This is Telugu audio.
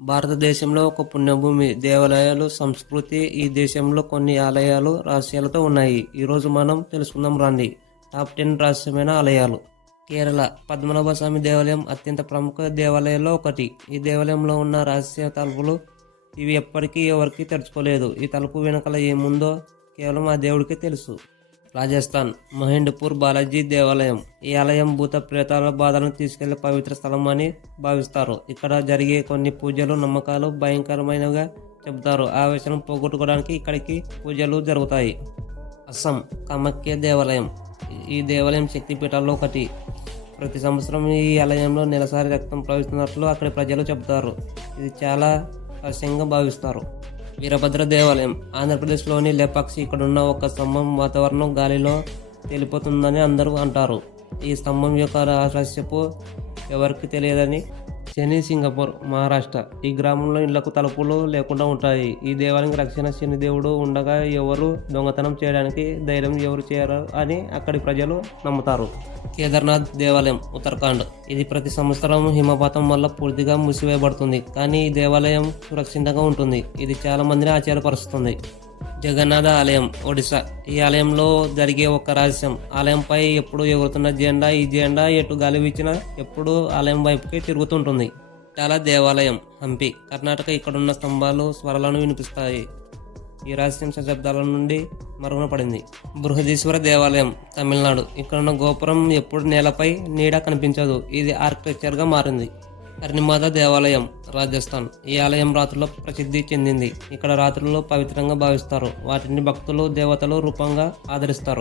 భారతదేశంలో ఒక పుణ్యభూమి, దేవాలయాలు, సంస్కృతి. ఈ దేశంలో కొన్ని ఆలయాలు రహస్యాలతో ఉన్నాయి. ఈరోజు మనం తెలుసుకుందాం రండి. టాప్ 10 రహస్యమైన ఆలయాలు. కేరళ పద్మనాభ స్వామి దేవాలయం అత్యంత ప్రముఖ దేవాలయాల్లో ఒకటి. ఈ దేవాలయంలో ఉన్న రహస్య తలుపులు ఇవి ఎప్పటికీ ఎవరికి తెరుచుకోలేదు. ఈ తలుపు వెనకాల ఏముందో కేవలం ఆ దేవుడికే తెలుసు. రాజస్థాన్ మహేంద్రపూర్ బాలాజీ దేవాలయం. ఈ ఆలయం భూత ప్రేతాల బాధలను తీసుకెళ్లే పవిత్ర స్థలం అని భావిస్తారు. ఇక్కడ జరిగే కొన్ని పూజలు, నమ్మకాలు భయంకరమైనవిగా చెబుతారు. ఆ విషయం పోగొట్టుకోవడానికి ఇక్కడికి పూజలు జరుగుతాయి. అస్సాం కామాఖ్య దేవాలయం. ఈ దేవాలయం శక్తిపీఠాల్లో ఒకటి. ప్రతి సంవత్సరం ఈ ఆలయంలో నెలసరి రక్తం ప్రవహిస్తున్నట్లు అక్కడి ప్రజలు చెబుతారు. ఇది చాలా రహస్యంగా భావిస్తారు. వీరభద్ర దేవాలయం ఆంధ్రప్రదేశ్లోని లేపాక్షి. ఇక్కడున్న ఒక స్తంభం వాతావరణం గాలిలో తేలిపోతుందని అందరూ అంటారు. ఈ స్తంభం యొక్క రహస్యపు ఎవరికి తెలియదని. శని సింగపూర్ మహారాష్ట్ర. ఈ గ్రామంలో ఇళ్లకు తలుపులు లేకుండా ఉంటాయి. ఈ దేవాలయం రక్షణ శనిదేవుడు ఉండగా ఎవరు దొంగతనం చేయడానికి ధైర్యం ఎవరు చేయరు అని అక్కడి ప్రజలు నమ్ముతారు. కేదార్నాథ్ దేవాలయం ఉత్తరాఖండ్. ఇది ప్రతి సంవత్సరం హిమపాతం వల్ల పూర్తిగా మూసివేయబడుతుంది, కానీ ఈ దేవాలయం సురక్షితంగా ఉంటుంది. ఇది చాలా మందిని ఆశ్చర్యపరుస్తుంది. జగన్నాథ ఆలయం ఒడిశా. ఈ ఆలయంలో జరిగే ఒక రహస్యం. ఆలయంపై ఎప్పుడు ఎగురుతున్న జెండా. ఈ జెండా ఎటు గాలి వీచినా ఎప్పుడు ఆలయం వైపుకి తిరుగుతుంటుంది. చాలా దేవాలయం హంపి కర్ణాటక. ఇక్కడున్న స్తంభాలు స్వరాలను వినిపిస్తాయి. ఈ రహస్యం శతాబ్దాల నుండి మరుగున పడింది. బృహదీశ్వర దేవాలయం తమిళనాడు. ఇక్కడున్న గోపురం ఎప్పుడు నేలపై నీడ కనిపించదు. ఇది ఆర్కిటెక్చర్గా మారింది. కర్ణిమాత దేవాలయం రాజస్థాన్. ఈ ఆలయం రాత్రుల్లో ప్రసిద్ధి చెందింది. ఇక్కడ రాత్రుల్లో పవిత్రంగా భావిస్తారు. వాటిని భక్తులు దేవతలు రూపంగా ఆదరిస్తారు.